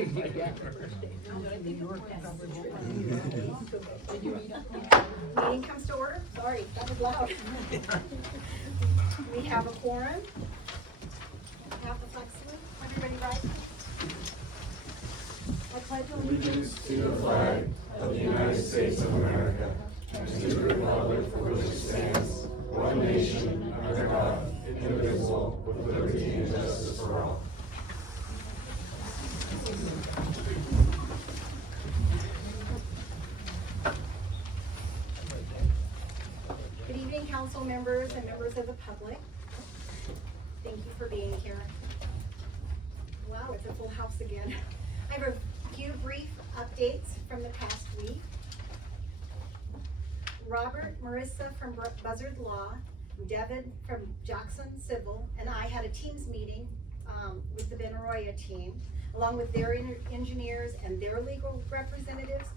Meeting comes to order. Sorry, that was loud. We have a quorum. Have the flexibility. Everybody rise. I pledge Allegiance to the flag of the United States of America and to the republic for which it stands, one nation, under God, indivisible, with liberty and justice for all. Good evening, council members and members of the public. Thank you for being here. Wow, it's a full house again. I have a few brief updates from the past week. Robert, Marissa from Buzzard Law, Devin from Jackson Civil, and I had a Teams meeting with the Benaroya team, along with their engineers and their legal representatives.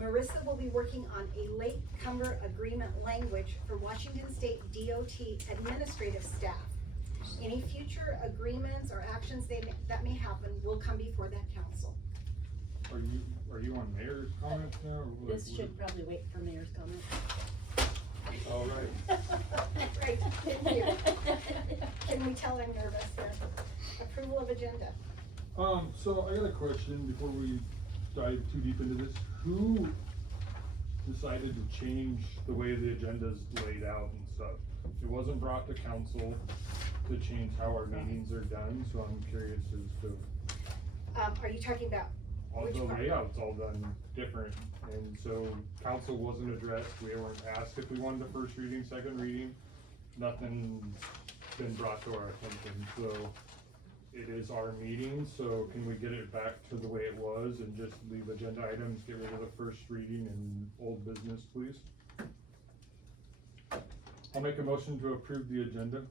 Marissa will be working on a late comer agreement language for Washington State DOT administrative staff. Any future agreements or actions that may happen will come before that council. Are you on mayor's comments now? Or This should probably wait for mayor's comment. All right. Great, thank you. Can we tell I'm nervous here? Approval of agenda. So I got a question before we dive too deep into this. Who decided to change the way the agenda's laid out and stuff? It wasn't brought to council to change how our meetings are done, so I'm curious as to. Are you talking about which The part? layout's all done different, and so council wasn't addressed. We weren't asked if we wanted a first reading, second reading. Nothing's been brought to our attention, so it is our meeting, so can we get it back to the way it was and just leave agenda items, get rid of the first reading and old business, please? I'll make a motion to approve the agenda.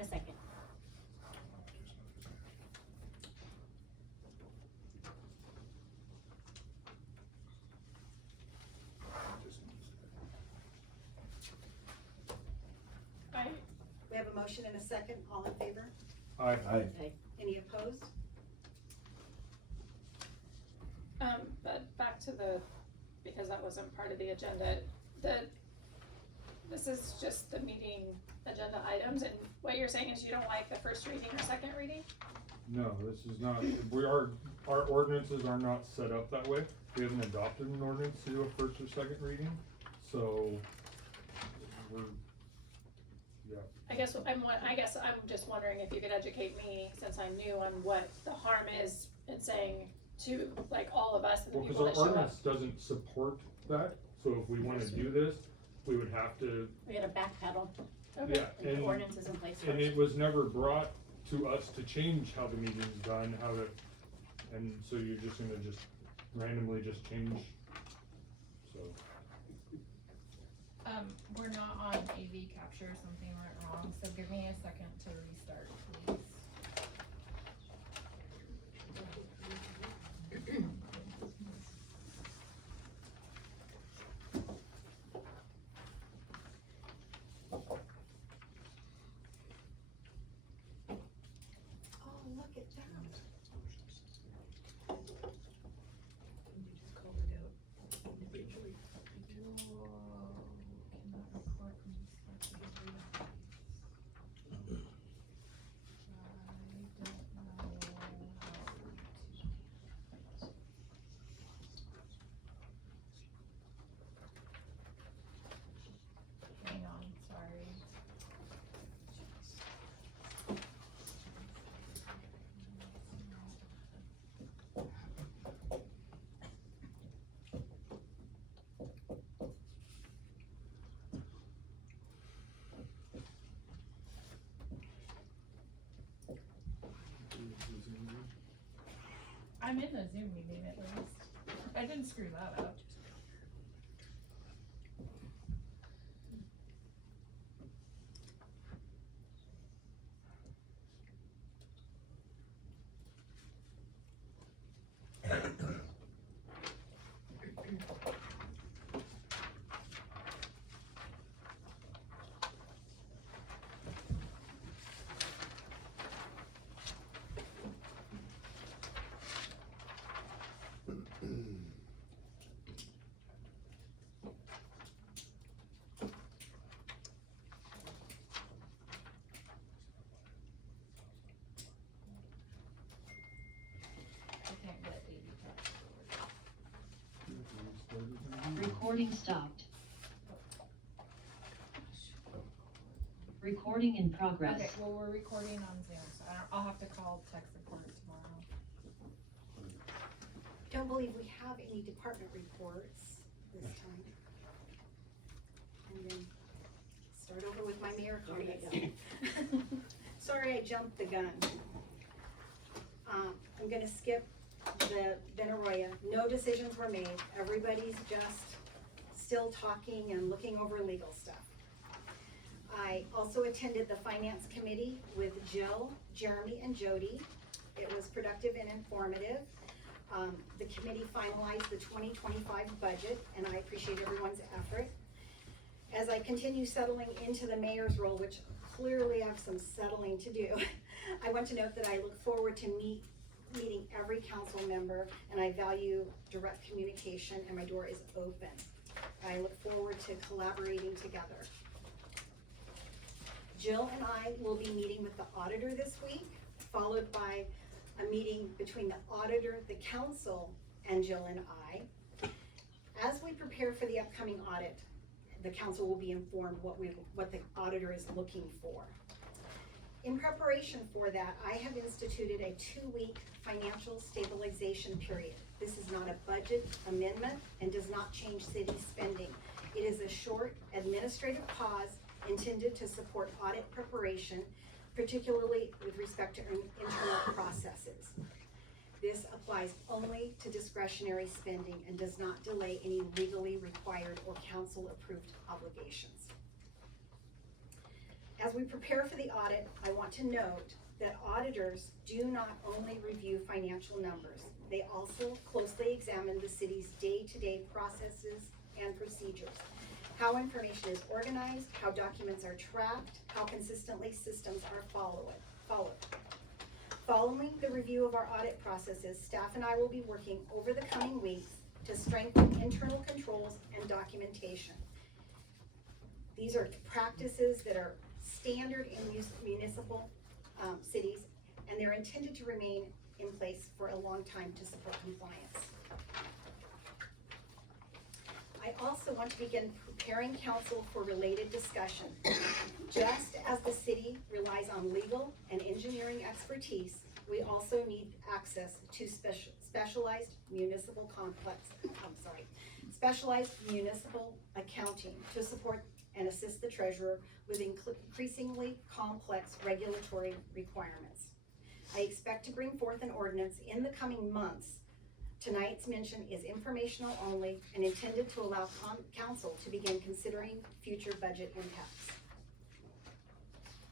A second. We have a motion and a second, all in favor? Aye. Okay. Any opposed? But back to because that wasn't part of the agenda, this is just the meeting agenda items, and what you're saying is you don't like the first reading or second reading? No, this is not, our ordinances are not set up that way. We haven't adopted an ordinance to do a first or second reading, so we're, yeah. I guess I'm just wondering if you could educate me, since I'm new, on what the harm is in saying to, like, all of us and the Well, people that because show our up. ordinance doesn't support that, so if we wanna do this, we would have to, We gotta backpedal. Okay. yeah, The and, ordinance is in place and first. it was never brought to us to change how the meeting's done, how to, and so you're just gonna just randomly just change, so. We're not on AV capture, something went wrong, so give me a second to restart, please. Oh, look at that. Hang on, sorry. I'm in the Zoom meeting at least. I didn't screw that up. Recording stopped. Recording in progress. Okay, well, we're recording on Zoom, so I'll have to call tech support tomorrow. Don't believe we have any department reports this time. And then start over with my mayor comments. Sorry, I jumped the gun. I'm gonna skip the Benaroya. No decisions were made. Everybody's just still talking and looking over legal stuff. I also attended the finance committee with Jill, Jeremy, and Jody. It was productive and informative. The committee finalized the 2025 budget, and I appreciate everyone's effort. As I continue settling into the mayor's role, which clearly I have some settling to do, I want to note that I look forward to meeting every council member, and I value direct communication, and my door is open. I look forward to collaborating together. Jill and I will be meeting with the auditor this week, followed by a meeting between the auditor, the council, and Jill and I. As we prepare for the upcoming audit, the council will be informed what the auditor is looking for. In preparation for that, I have instituted a 2-week financial stabilization period. This is not a budget amendment and does not change city spending. It is a short administrative pause intended to support audit preparation, particularly with respect to internal processes. This applies only to discretionary spending and does not delay any legally required or council-approved obligations. As we prepare for the audit, I want to note that auditors do not only review financial numbers, they also closely examine the city's day-to-day processes and procedures, how information is organized, how documents are tracked, how consistently systems are followed. Following the review of our audit processes, staff and I will be working over the coming weeks to strengthen internal controls and documentation. These are practices that are standard in municipal cities, and they're intended to remain in place for a long time to support compliance. I also want to begin preparing council for related discussion. Just as the city relies on legal and engineering expertise, we also need access to specialized municipal accounting to support and assist the treasurer with increasingly complex regulatory requirements. I expect to bring forth an ordinance in the coming months. Tonight's mention is informational only and intended to allow council to begin considering future budget impacts.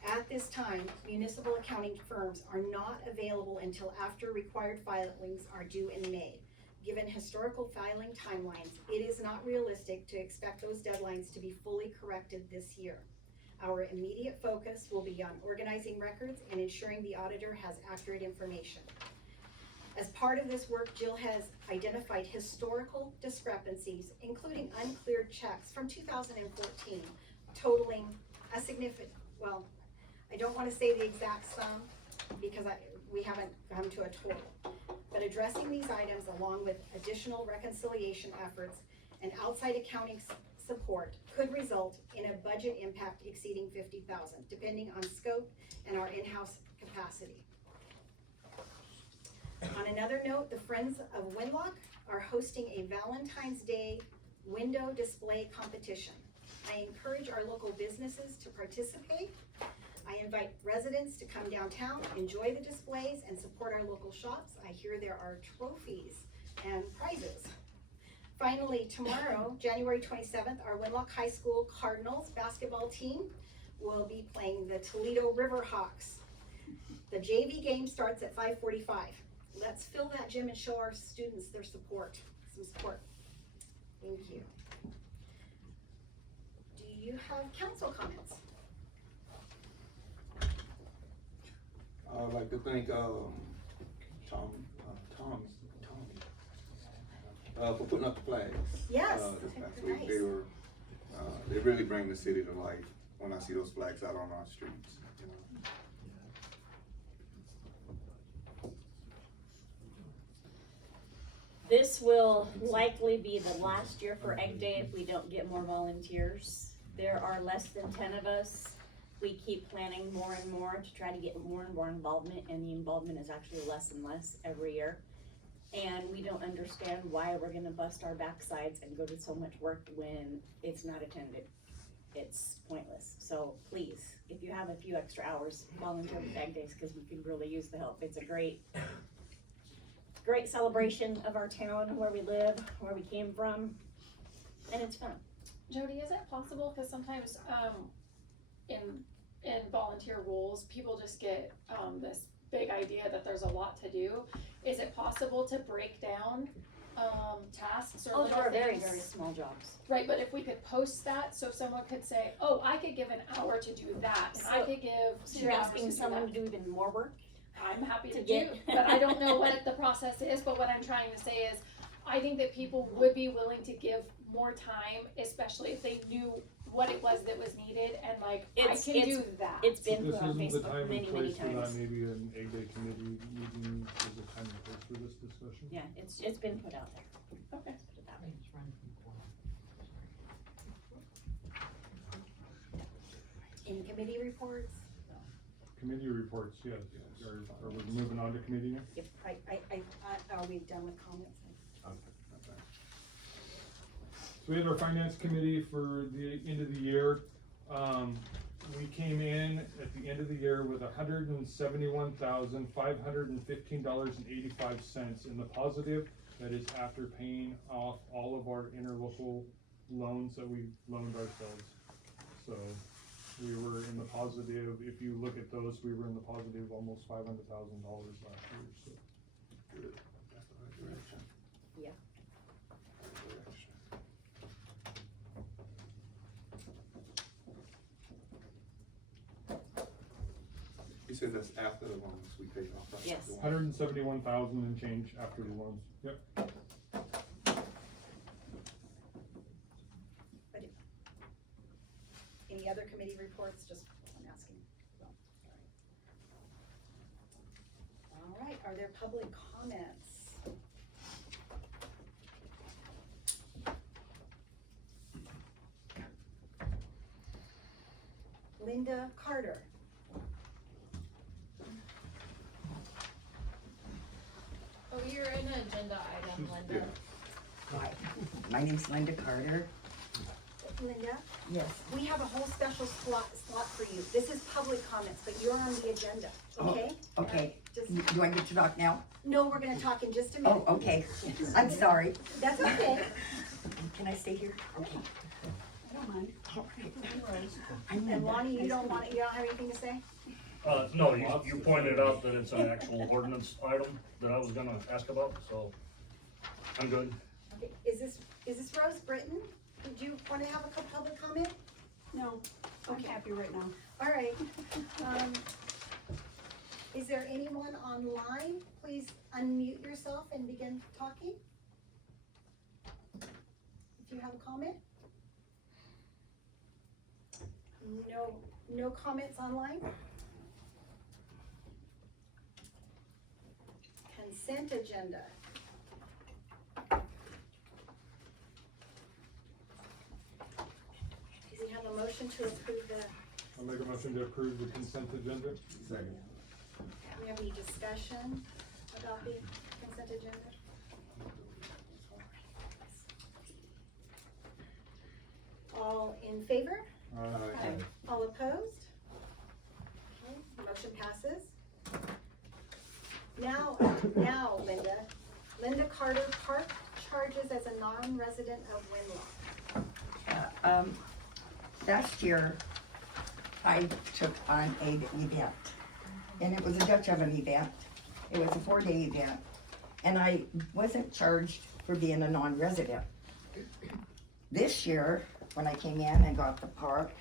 At this time, municipal accounting firms are not available until after required filings are due in May. Given historical filing timelines, it is not realistic to expect those deadlines to be fully corrected this year. Our immediate focus will be on organizing records and ensuring the auditor has accurate information. As part of this work, Jill has identified historical discrepancies, including uncleared checks from 2014, totaling a significant, well, I don't want to say the exact sum because we haven't come to a total. But addressing these items along with additional reconciliation efforts and outside accounting support could result in a budget impact exceeding $50,000, depending on scope and our in-house capacity. On another note, the Friends of Winlock are hosting a Valentine's Day window display competition. I encourage our local businesses to participate. I invite residents to come downtown, enjoy the displays, and support our local shops. I hear there are trophies and prizes. Finally, tomorrow, January 27th, our Winlock High School Cardinals basketball team will be playing the Toledo Riverhawks. The JV game starts at 5:45. Let's fill that gym and show our students their support, some support. Thank you. Do you have council comments? I'd like to thank Tommy for putting up the flags. Yes, This past they're week. nice. They really bring the city to life when I see those flags out on our streets. You know. This will likely be the last year for Egg Day if we don't get more volunteers. There are less than 10 of us. We keep planning more and more to try to get more and more involvement, and the involvement is actually less and less every year. And we don't understand why we're gonna bust our backsides and go to so much work when it's not attended. It's pointless. So please, if you have a few extra hours, volunteer with Egg Days, because we could really use the help. It's a great celebration of our town, where we live, where we came from, and it's fun. Jody, is it possible, cause sometimes, in volunteer roles, people just get, this big idea that there's a lot to do. Is it possible to break down, tasks or Oh, little there are very, things? very small jobs. Right, but if we could post that, so someone could say, oh, I could give an hour to do that, and I So- could give So 2 you're hours asking to do someone that. to do even more work? I'm happy to to do, get- but I don't know what the process is, but what I'm trying to say is, I think that people would be willing to give more time, especially if they knew what it was that was needed, and like, I It's- can do that. It's If been this put on isn't the Facebook time and many, many place for that, times. maybe an Egg Day committee meeting is the time and place for this discussion. Yeah, it's been put out there. Okay. Let's put it that way. Any committee reports? Committee reports, yes. Are we moving on to committee now? If, are we done with comments? So we had our finance committee for the end of the year. We came in at the end of the year with $171,515.85 in the positive. That is after paying off all of our interlocal loans that we loaned ourselves. So we were in the positive. If you look at those, we were in the positive almost $500,000 last year, so. Good. That's the right direction. Yeah. Right direction. You said that's after the loans we paid off, right? Yes. The one- 171,000 and change after the loans. Yep. Any other committee reports? Just, I'm asking. All right, are there public comments? Linda Carter. Oh, you're in an agenda item, Linda. Hi, my name's Linda Carter. Linda, Yes. we have a whole special slot for you. This is public comments, but you're on the agenda, Oh, okay? Okay, Just, do I get to talk now? no, we're gonna talk in just a minute. Oh, okay, I'm sorry. That's okay. Can I stay here? Okay. I don't mind. All right. I'm And Linda. Lonnie, you don't have anything to say? No, you pointed out that it's an actual ordinance item that I was gonna ask about, so I'm good. Okay, is this Rose Britton? Did you wanna have a public comment? No, I'm Okay. happy right now. All right. Is there anyone online? Please unmute yourself and begin talking. If you have a comment? No comments online? Consent agenda. Do we have a motion to approve the, I'll make a motion to approve the consent agenda. Second. do we have any discussion about the consent agenda? All in favor? Aye. All opposed? Okay, motion passes. Now, Linda Carter, park charges as a non-resident of Winlock. Last year, I took on an event, and it was a Dutch oven event. It was a 4-day event, and I wasn't charged for being a non-resident. This year, when I came in and got the park,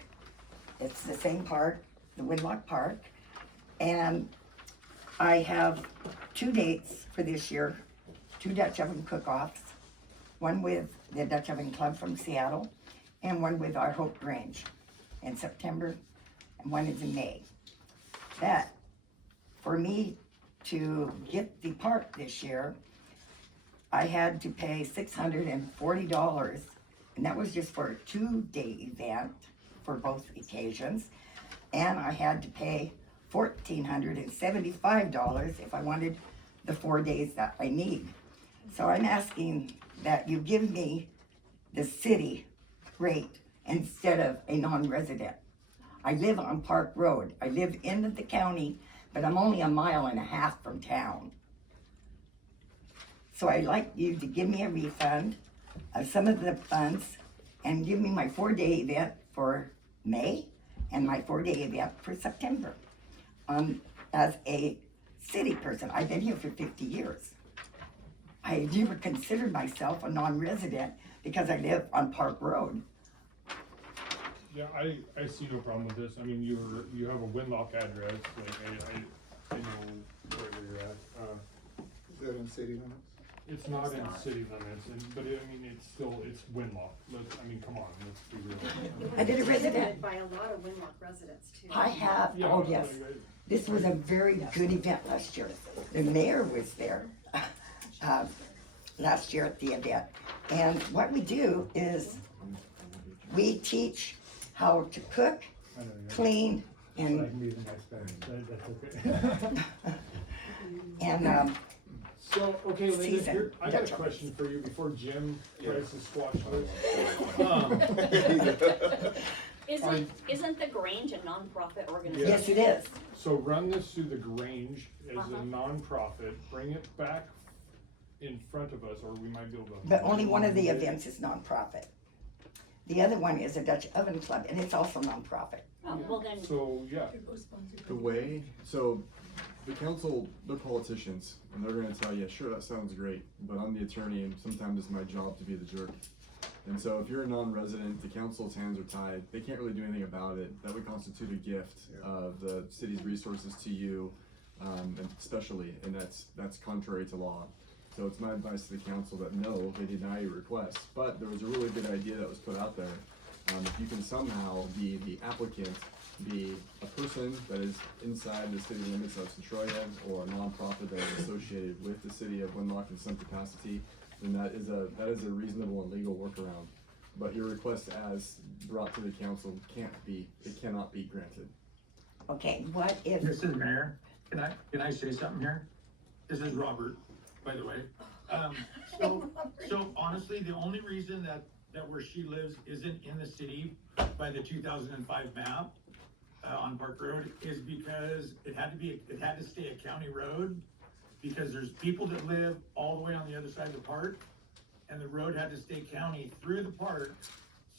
it's the same park, the Winlock Park, and I have 2 dates for this year, 2 Dutch oven cook-offs, one with the Dutch Oven Club from Seattle, and one with our Hope Grange in September, and one is in May. That, for me to get the park this year, I had to pay $640, and that was just for a 2-day event for both occasions. And I had to pay $1,475 if I wanted the 4 days that I need. So I'm asking that you give me the city rate instead of a non-resident. I live on Park Road. I live in the county, but I'm only 1.5 miles from town. So I'd like you to give me a refund of some of the funds and give me my 4-day event for May and my 4-day event for September. As a city person, I've been here for 50 years. I never considered myself a non-resident because I live on Park Road. Yeah, I see no problem with this. I mean, you have a Winlock address, like, I know where you're at. Is that in city limits? It's not in city limits, but I mean, it's Winlock. I mean, come on, let's be real. I did a resident. Visited by a lot of Winlock residents too. I have, Yeah, oh yes, like, this was a very good event last year. The mayor was there last year at the event. And what we do is we teach how to cook, I know, yeah. clean, I and can be the next guy. That's okay. and So, okay, Linda, Season. here, I got a question for you before Jim tries to squash this. Isn't the Grange a nonprofit organization? yes, it is. So run this through the Grange as Uh-huh. a nonprofit, bring it back in front of us, or we might be able to. But only one of the events is nonprofit. The other one is a Dutch Oven Club, and it's also nonprofit. Oh, well then, So, yeah, The way, so the council, they're politicians, and they're gonna tell you, sure, that sounds great, but I'm the attorney and sometimes it's my job to be the jerk. And so if you're a non-resident, the council's hands are tied, they can't really do anything about it. That would constitute a gift of the city's resources to you, and especially, and that's contrary to law. So it's my advice to the council that no, they deny your request, but there was a really good idea that was put out there. If you can somehow be the applicant, be a person that is inside the city limits of Centralia or a nonprofit that is associated with the city of Winlock in some capacity, then that is a reasonable and legal workaround. But your request as brought to the council cannot be granted. Okay, what if, Mr. Mayor, can I say something here? This is Robert, by the way. So honestly, the only reason that where she lives isn't in the city by the 2005 map, on Park Road, is because it had to stay a county road, because there's people that live all the way on the other side of the park, and the road had to stay county through the park.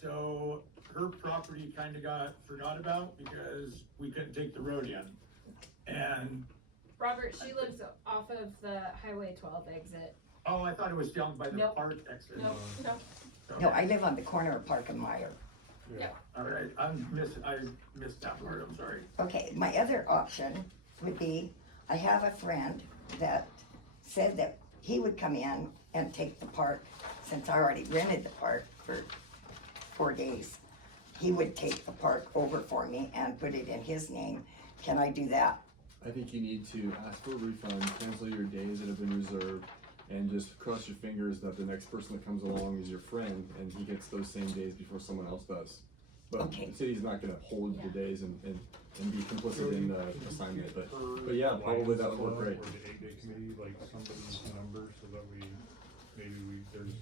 So her property kinda got forgot about because we couldn't take the road in. And, Robert, she lives off of the Highway 12 exit. oh, I thought it was down by the Nope. park exit. No, no, I live on the corner of Park and Meyer. yeah. All right, I missed that part, I'm sorry. Okay, my other option would be, I have a friend that said that he would come in and take the park, since I already rented the park for 4 days. He would take the park over for me and put it in his name. Can I do that? I think you need to ask for a refund, cancel your days that have been reserved, and just cross your fingers that the next person that comes along is your friend and he gets those same days before someone else does. But Okay. the city's not gonna hold the days and be complicit in the assignment, but yeah, probably that would work great. Or the 8-day committee, like somebody's number, so that there's a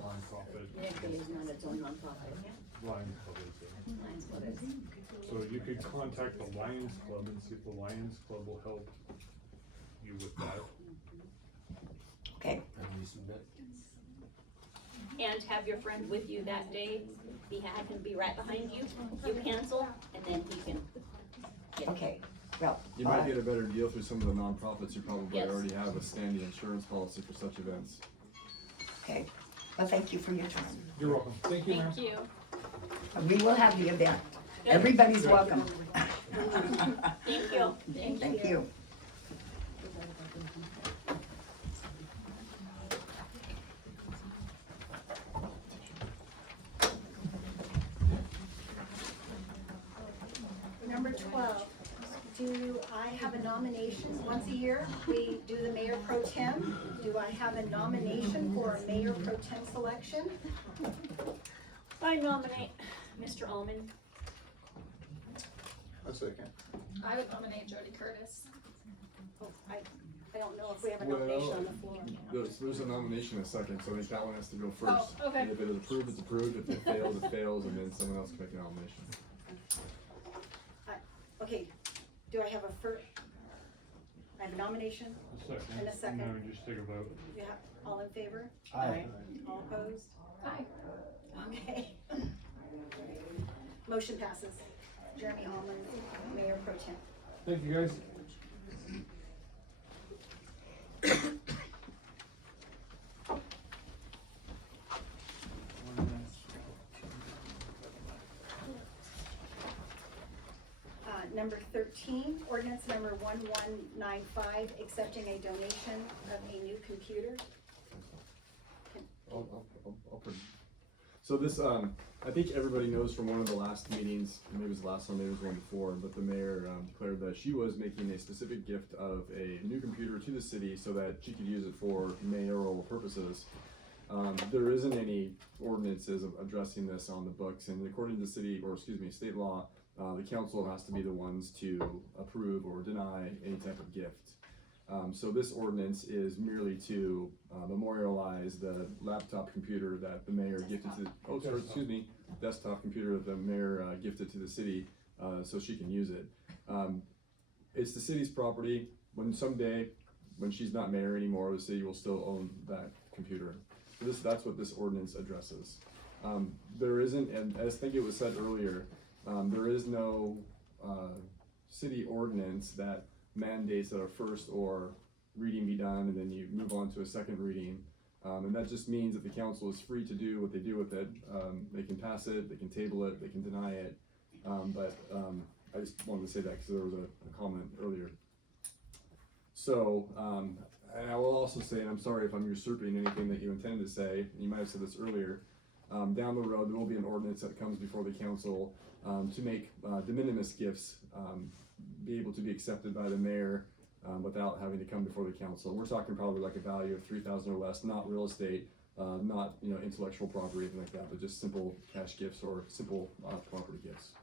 nonprofit. Nick is not its own nonprofit, Lions Club is there. Lions Club is. So you could contact the Lions Club and see if the Lions Club will help you with that. Okay, And have your friend with you that day, he can be right behind you, you cancel, and then he can get it. okay, well, You might get a better deal through some of the nonprofits who probably Yes. already have a standing insurance policy for such events. okay. Well, thank you for your time. You're welcome. Thank you, ma'am. thank you. We will have the event. Everybody's welcome. Thank you. Thank you. Number 12, to Do I have a nomination? Once a year, we do the mayor pro tem. Do I have a nomination for a mayor pro tem selection? I nominate Mr. Almond. A second. I would nominate Jody Curtis. Oh, I don't know if we have a nomination on the floor. There's a nomination in a second, so I think that one has to go first. Oh, okay. And if it is approved, it's approved. If it fails, it fails, and then someone else can make a nomination. Okay, do I have a I have a nomination? A second. And a second. And then we just take a vote. Yeah, all in favor? Aye. All opposed? Aye. Okay. Motion passes. Jeremy Almond, Mayor Pro Tem. Thank you, guys. Number 13, ordinance number 1195, accepting a donation of a new computer. I'll put. So this, I think everybody knows from one of the last meetings, maybe it was the last one, maybe it was one before, but the mayor declared that she was making a specific gift of a new computer to the city so that she could use it for mayoral purposes. There isn't any ordinances addressing this on the books, and according to state law, the council has to be the ones to approve or deny any type of gift. So this ordinance is merely to memorialize the laptop computer that the mayor gifted to, desktop computer that the mayor gifted to the city, so she can use it. It's the city's property. Someday, when she's not mayor anymore, the city will still own that computer. That's what this ordinance addresses. There isn't, and as I think it was said earlier, there is no city ordinance that mandates that a first or reading be done and then you move on to a second reading. And that just means that the council is free to do what they do with it. They can pass it, they can table it, they can deny it. I just wanted to say that because there was a comment earlier. So, and I will also say, and I'm sorry if I'm usurping anything that you intended to say, you might have said this earlier, down the road there will be an ordinance that comes before the council to make de minimis gifts be able to be accepted by the mayor without having to come before the council. We're talking probably like a value of $3,000 or less, not real estate, not intellectual property or anything like that, but just simple cash gifts or simple property gifts.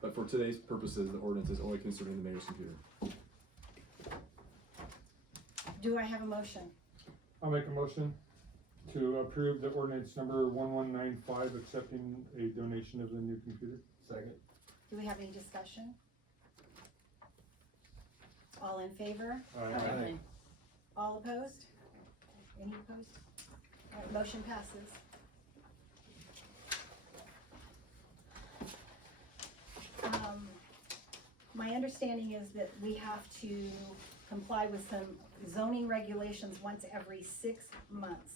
But for today's purposes, the ordinance is only concerning the mayor's computer. Do I have a motion? I'll make a motion to approve the ordinance number 1195, accepting a donation of the new computer. Second. Do we have any discussion? All in favor? Aye. All opposed? Any opposed? All right, motion passes. My understanding is that we have to comply with some zoning regulations once every 6 months.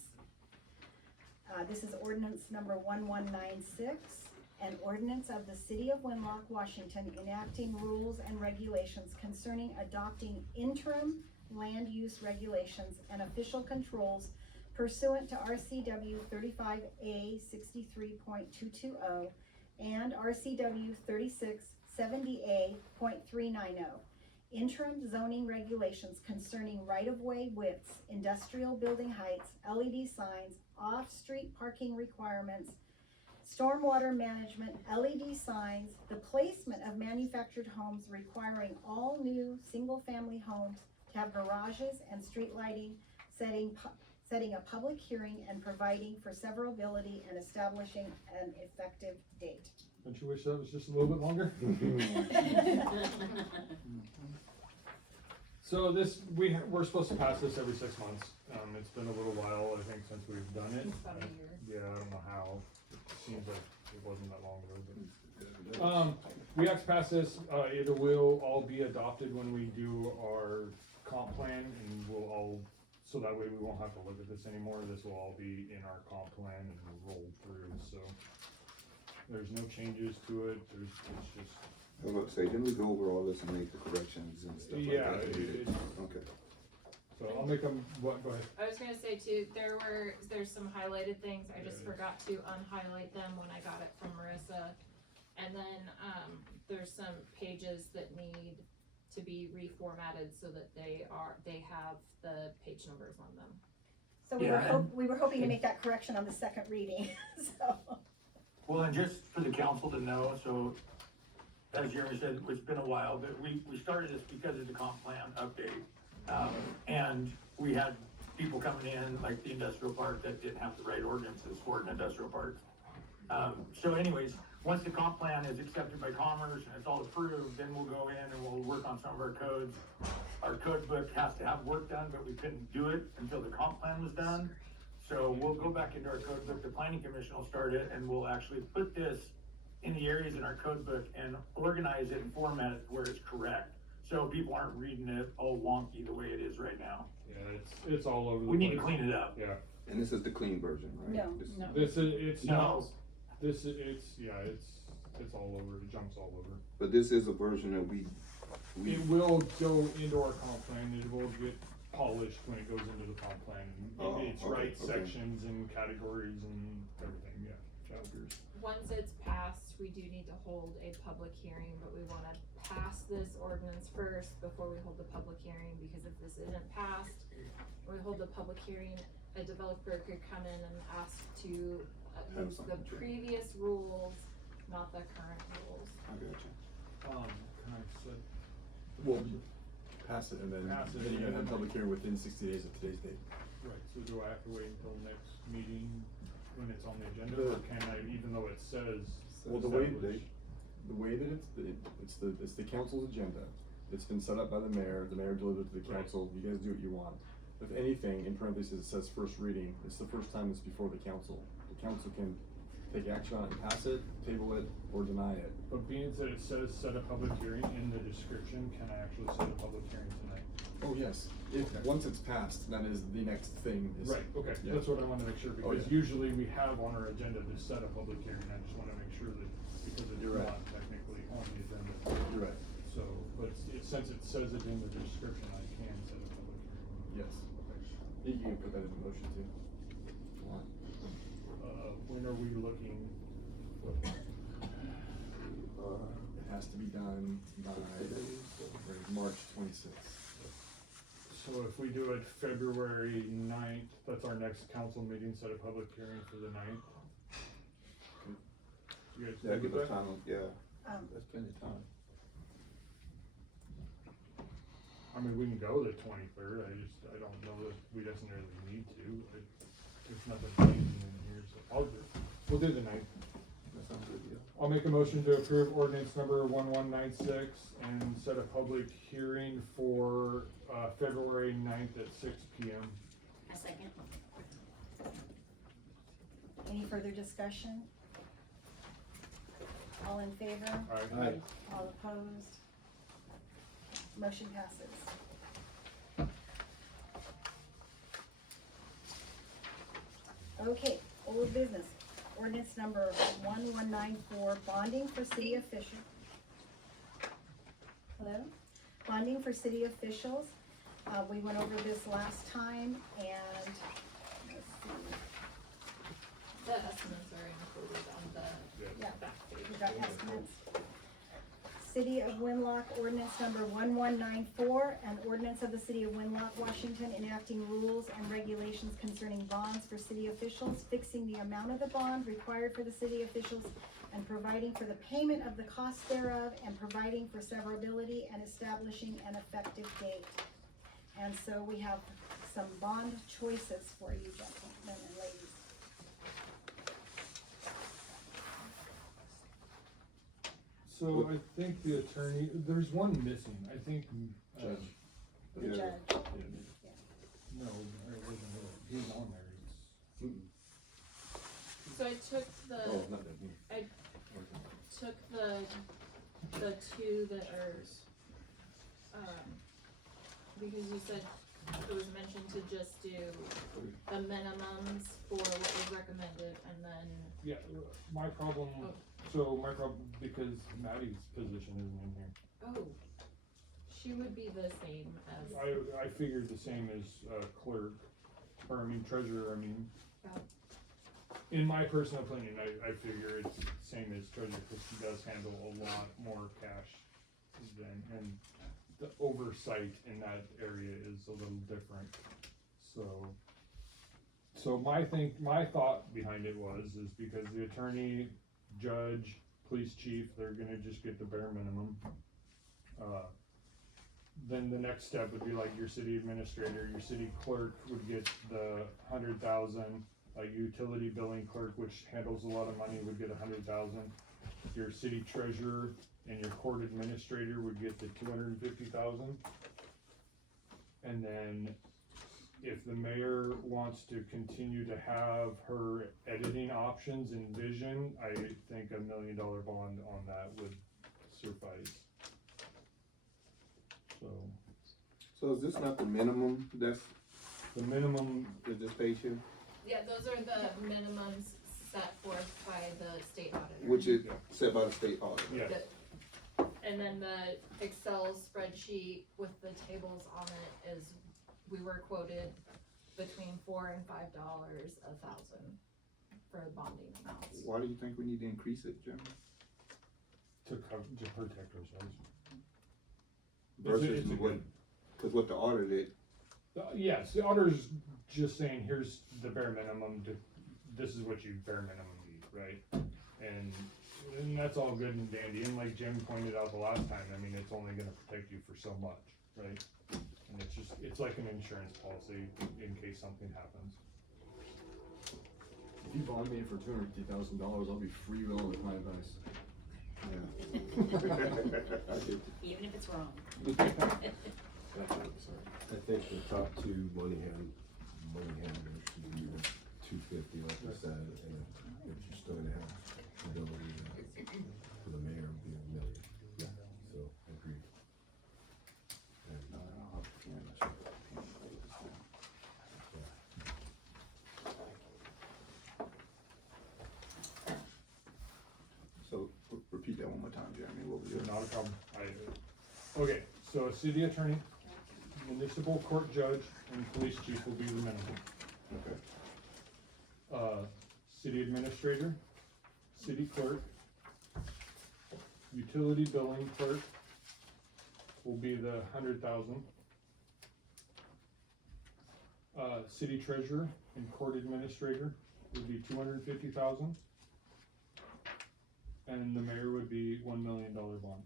This is ordinance number 1196, an ordinance of the City of Winlock, Washington, enacting rules and regulations concerning adopting interim land use regulations and official controls pursuant to RCW 35A 63.220 and RCW 3670A.390. Interim zoning regulations concerning right-of-way widths, industrial building heights, LED signs, off-street parking requirements, stormwater management, LED signs, the placement of manufactured homes requiring all new single-family homes to have garages and street lighting, setting a public hearing and providing for severability and establishing an effective date. Don't you wish that was just a little bit longer? So we're supposed to pass this every 6 months. It's been a little while, I think, since we've done it. About a year. Yeah, I don't know how. It seems like it wasn't that long ago, but. We have to pass this, it will all be adopted when we do our comp plan, and so that way we won't have to look at this anymore. This will all be in our comp plan and roll through, so. There's no changes to it, it's just. I was about to say, didn't we go over all this and make the corrections and stuff like Yeah, that? Okay. So I'll make them, go ahead. I was gonna say too, there's some highlighted things, I just forgot to unhighlight them when I got it from Marissa. And then, there's some pages that need to be reformatted so that they have the page numbers on them. So we were hoping to make that correction on the second reading, so. Well, and just for the council to know, so as Jeremy said, it's been a while, but we started this because of the comp plan update. And we had people coming in, like the industrial park, that didn't have the right ordinances for an industrial park. So anyways, once the comp plan is accepted by Commerce and it's all approved, then we'll go in and we'll work on some of our codes. Our code book has to have work done, but we couldn't do it until the comp plan was done. So we'll go back into our code book, the planning commission will start it, and we'll actually put this in the areas in our code book and organize it and format it where it's correct. So people aren't reading it all wonky the way it is right now. Yeah, it's all over the We place. need to clean it up. Yeah, And this is the clean version, right? No. This- No. this is, it's No. not, this is, it's all over, it jumps all over. But this is a version that we, It will go into our comp plan, it will get polished when it goes into the comp plan. Oh, It's okay, right okay. sections and categories and everything, yeah, chapters. Once it's passed, we do need to hold a public hearing, but we wanna pass this ordinance first before we hold the public hearing, because if this isn't passed, when we hold the public hearing, a developer could come in and ask to Have use the something to- previous rules, not the current rules. I got you. Can I say? Well, pass it and then, Pass it then you and gotta have then- public hearing within 60 days of today's date. Right, so do I have to wait until next meeting when it's on the agenda, or can I, even though it says? Well, the way established- the way that it's the council's agenda, it's been set up by the mayor delivered it to the Right. council, you guys do what you want. If anything, in parentheses, it says first reading, it's the first time it's before the council. The council can take action on it and pass it, table it, or deny it. But being that it says set a public hearing in the description, can I actually set a public hearing tonight? Oh, yes, once it's passed, that is the next thing is. Right, okay, Yeah. that's what I wanna make sure, Oh, because yeah. usually we have on our agenda to set a public hearing, I just wanna make sure that, because it's You're right. not technically on the agenda. You're right, So, but since it says it in the description, I can set a public hearing. yes. You can put that in the motion too. Why? When are we looking? It has to be done by March 26th. So if we do it February 9th, that's our next council meeting, set a public hearing for the 9th. You guys Yeah, good give with us that? time, yeah, Um, that's plenty of time. I mean, we can go the 23rd, I don't know that we necessarily need to, there's nothing changing in here, so we'll do the 9th. That sounds good, yeah. I'll make a motion to approve ordinance number 1196 and set a public hearing for, February 9th at 6 p.m. A second. Any further discussion? All in favor? Alright. All opposed? Motion passes. Okay, old business, ordinance number 1194, bonding for city official. Hello? Bonding for city officials. We went over this last time and, let's see, The estimates are included on the yeah, back page. we got estimates. City of Winlock, ordinance number 1194, an ordinance of the city of Winlock, Washington, enacting rules and regulations concerning bonds for city officials, fixing the amount of the bond required for the city officials, and providing for the payment of the cost thereof, and providing for severability and establishing an effective date. And so we have some bond choices for you, gentlemen and ladies. So I think the attorney, there's one missing, I think, Judge. The Yeah. judge. no, it wasn't really, he was on there, Mm-mm. So I took Oh, not that. I took the two that are, because you said it was mentioned to just do the minimums for what was recommended and then, yeah, my problem, because Maddie's position isn't in here. oh, she would be the same as, I figured the same as, clerk, or I mean treasurer, I mean. Oh. In my personal opinion, I figure it's same as treasurer, cause she does handle a lot more cash than, and the oversight in that area is a little different, so my thought behind it is because the attorney, judge, police chief, they're gonna just get the bare minimum. Then the next step would be like your city administrator, your city clerk would get the 100,000, a utility billing clerk, which handles a lot of money, would get 100,000. Your city treasurer and your court administrator would get the 250,000. And then if the mayor wants to continue to have her editing options in Vision, I think $1 million bond on that would suffice. So is this not the minimum that's, The minimum, is this page here? Yeah, those are the minimums set forth by the state auditor. Which is set by the state auditor? yes, And then the Excel spreadsheet with the tables on it is, we were quoted between $4 and $5 a thousand for the bonding amounts. Why do you think we need to increase it, Jim? to protect ourselves. Versus It's a what, good, cause what the audit did, yes, the auditor's just saying, here's the bare minimum, this is what you bare minimum need, right? And that's all good and dandy, and like Jim pointed out the last time, I mean, it's only gonna protect you for so much, right? And it's like an insurance policy in case something happens. If you bond me for $250,000, I'll be free rolling with my advice. yeah. I get you. Even if it's wrong. I think the top two money handlers should be the 250, like you said, and if you're still gonna have the ability for the mayor to be $1 million. So, agreed. And, No, I don't have to pay unless you pay this one. So, repeat that one more time, Jeremy, what was your? Not a problem. Okay, so a city attorney, municipal court judge, and police chief will be the minimum. Okay. City administrator, city clerk, utility billing clerk will be the 100,000. City treasurer and court administrator would be 250,000. And the mayor would be $1 million bond,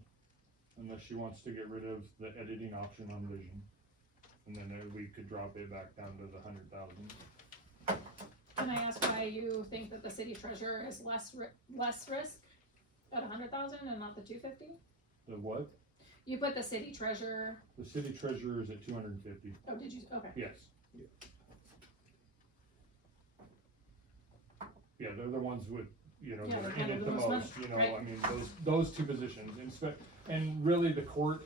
unless she wants to get rid of the editing option on Vision. And then we could drop it back down to the 100,000. Can I ask why you think that the city treasurer is less risk at 100,000 and not the 250? The what? You put the city treasurer, The city treasurer is at 250. oh, did you, okay. Yes. Yeah, they're the ones with, Yeah, that they are in handle it the the most money, most, right. I mean, those two positions, and really the court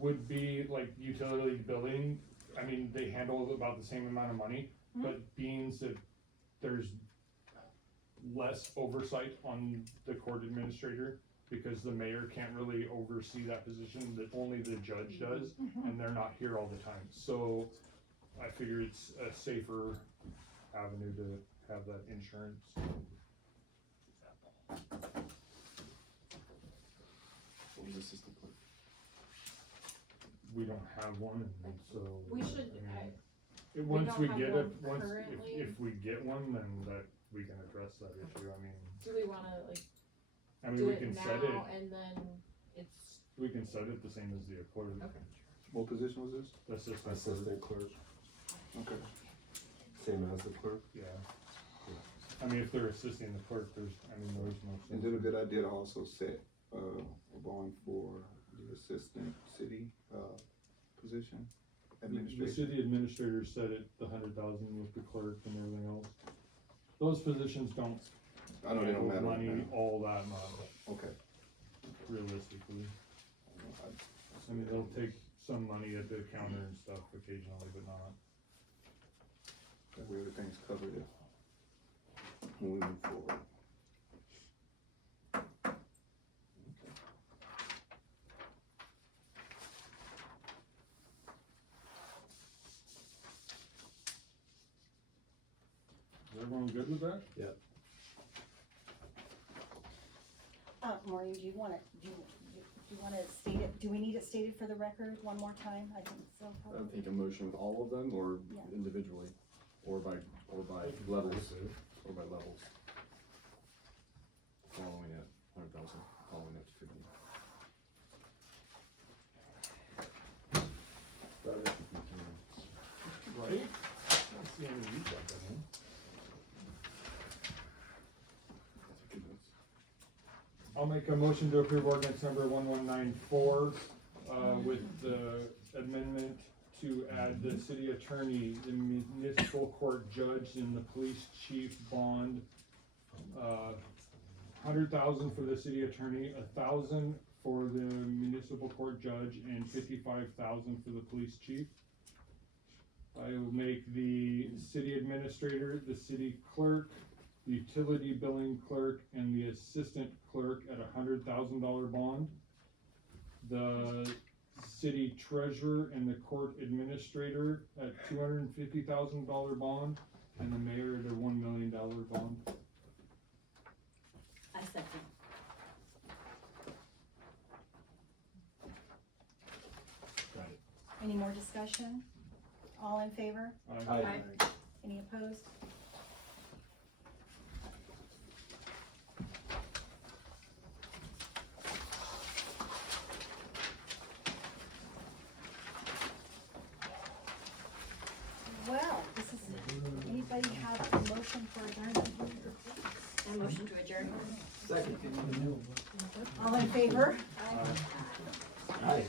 would be like utility billing, I mean, they handle about the same amount of money, Mhm. but being that there's less oversight on the court administrator, because the mayor can't really oversee that position, that only the judge does, and they're not here all the time, so I figure it's a safer avenue to have that insurance. What was assistant clerk? We don't have one, and so. We should, Once don't we have get one it, once, currently. if we get one, then that, we can address that issue, do we wanna like I mean, do we it can set it, now and then it's, we can set it the same as the clerk, okay. What position was this? assistant clerk, assistant clerk, Okay. same as the clerk. yeah. I mean, if they're assisting the clerk, there's no sense. Is it a good idea to also set, a bond for the assistant city, position? The Administration? city administrator set it the 100,000 with the clerk and everything else. Those positions don't I know they don't handle matter. money all that much, Okay. realistically. I mean, they'll take some money at the counter and stuff occasionally, but not. That way everything's covered if, when we move forward. Is everyone good with that? Maureen, do you you wanna state it, do we need it stated for the record one more time? I think so. I probably. think a motion with all of them, or Yeah. individually, or by levels, or by levels. Following at 100,000, following at 50. Right? I don't see any reach out there, man. I'll make a motion to approve ordinance number 1194, with the amendment to add the city attorney, the municipal court judge, and the police chief bond. 100,000 for the city attorney, 1,000 for the municipal court judge, and 55,000 for the police chief. I will make the city administrator, the city clerk, the utility billing clerk, and the assistant clerk at $100,000 bond. The city treasurer and the court administrator at $250,000 bond, and the mayor at a $1 million bond. I second. Got it. Any more discussion? All in favor? Aye. Any opposed? Well, this is, anybody have a motion for adjournment? A motion to adjourn. All in favor? Aye.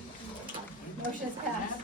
Motion is passed.